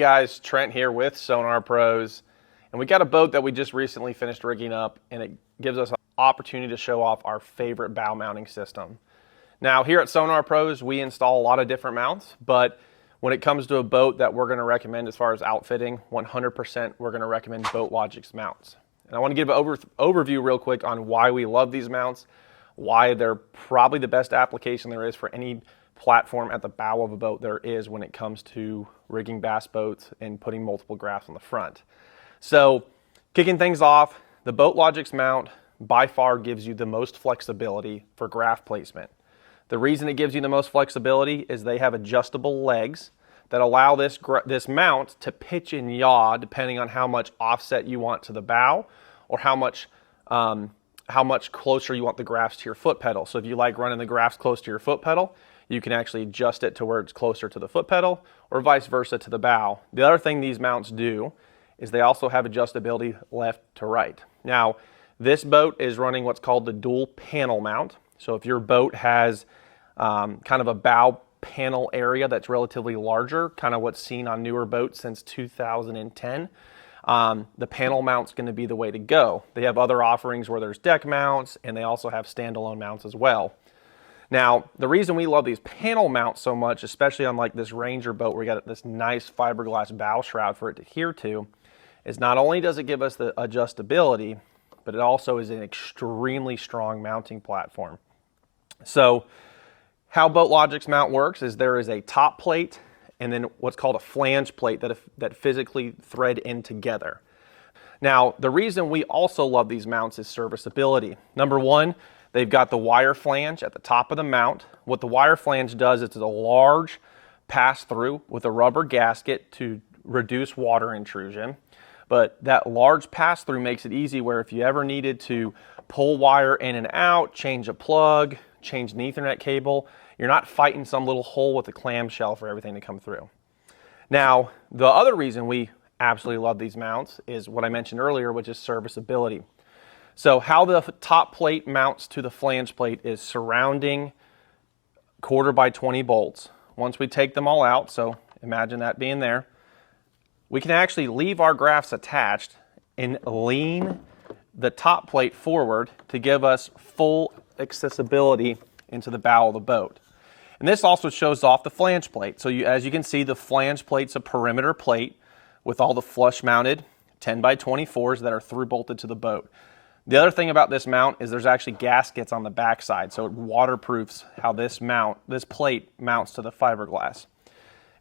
guys, Trent here with SonarPros, and we got a boat that we just recently finished rigging up, and it gives us an opportunity to show off our favorite bow mounting system. Now here at SonarPros, we install a lot of different mounts, but when it comes to a boat that we're going to recommend as far as outfitting, 100% we're going to recommend BoatLogix Mounts. And I want to give an overview real quick on why we love these mounts, why they're probably the best application there is for any platform at the bow of a boat there is when it comes to rigging bass boats and putting multiple graphs on the front. So kicking things off, the BoatLogix mount by far gives you the most flexibility for graph placement. The reason it gives you the most flexibility is they have adjustable legs that allow this mount to pitch and yaw depending on how much offset you want to the bow or how much closer you want the graphs to your foot pedal. So if you like running the graphs close to your foot pedal, you can actually adjust it to where it's closer to the foot pedal or vice versa to the bow. The other thing these mounts do is they also have adjustability left to right. Now, this boat is running what's called the dual panel mount. So if your boat has kind of a bow panel area that's relatively larger, kind of what's seen on newer boats since 2010, the panel mount's going to be the way to go. They have other offerings where there's deck mounts, and they also have standalone mounts as well. Now, the reason we love these panel mounts so much, especially on like this Ranger boat where we got this nice fiberglass bow shroud for it to adhere to, is not only does it give us the adjustability, but it also is an extremely strong mounting platform. So how BoatLogix mount works is there is a top plate and then what's called a flange plate that physically thread in together. Now, the reason we also love these mounts is serviceability. Number one, they've got the wire flange at the top of the mount. What the wire flange does is it's a large pass-through with a rubber gasket to reduce water intrusion. But that large pass-through makes it easy where if you ever needed to pull wire in and out, change a plug, change an Ethernet cable, you're not fighting some little hole with a clamshell for everything to come through. Now, the other reason we absolutely love these mounts is what I mentioned earlier, which is serviceability. So how the top plate mounts to the flange plate is surrounding 1/4 by 20 bolts. Once we take them all out, so imagine that being there, we can actually leave our graphs attached and lean the top plate forward to give us full accessibility into the bow of the boat. And this also shows off the flange plate. So as you can see, the flange plate's a perimeter plate with all the flush mounted 10 by 24s that are through bolted to the boat. The other thing about this mount is there's actually gaskets on the back side, so it waterproofs how this plate mounts to the fiberglass.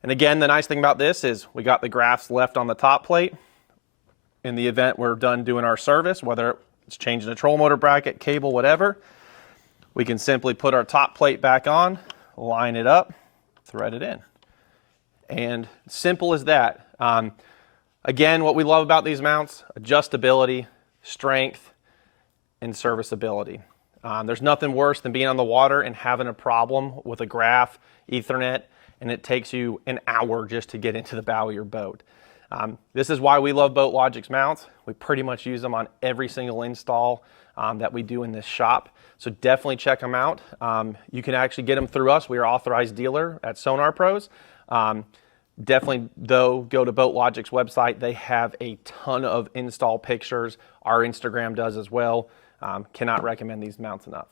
And again, the nice thing about this is we got the graphs left on the top plate. In the event we're done doing our service, whether it's changing a trolling motor bracket, cable, whatever, we can simply put our top plate back on, line it up, thread it in. And simple as that. Again, what we love about these mounts, adjustability, strength, and serviceability. There's nothing worse than being on the water and having a problem with a graph, Ethernet, and it takes you an hour just to get into the bow of your boat. This is why we love BoatLogix mounts. We pretty much use them on every single install that we do in this shop. So definitely check them out. You can actually get them through us. We are authorized dealer at SonarPros. Definitely, though, go to BoatLogix website. They have a ton of install pictures. Our Instagram does as well. Cannot recommend these mounts enough.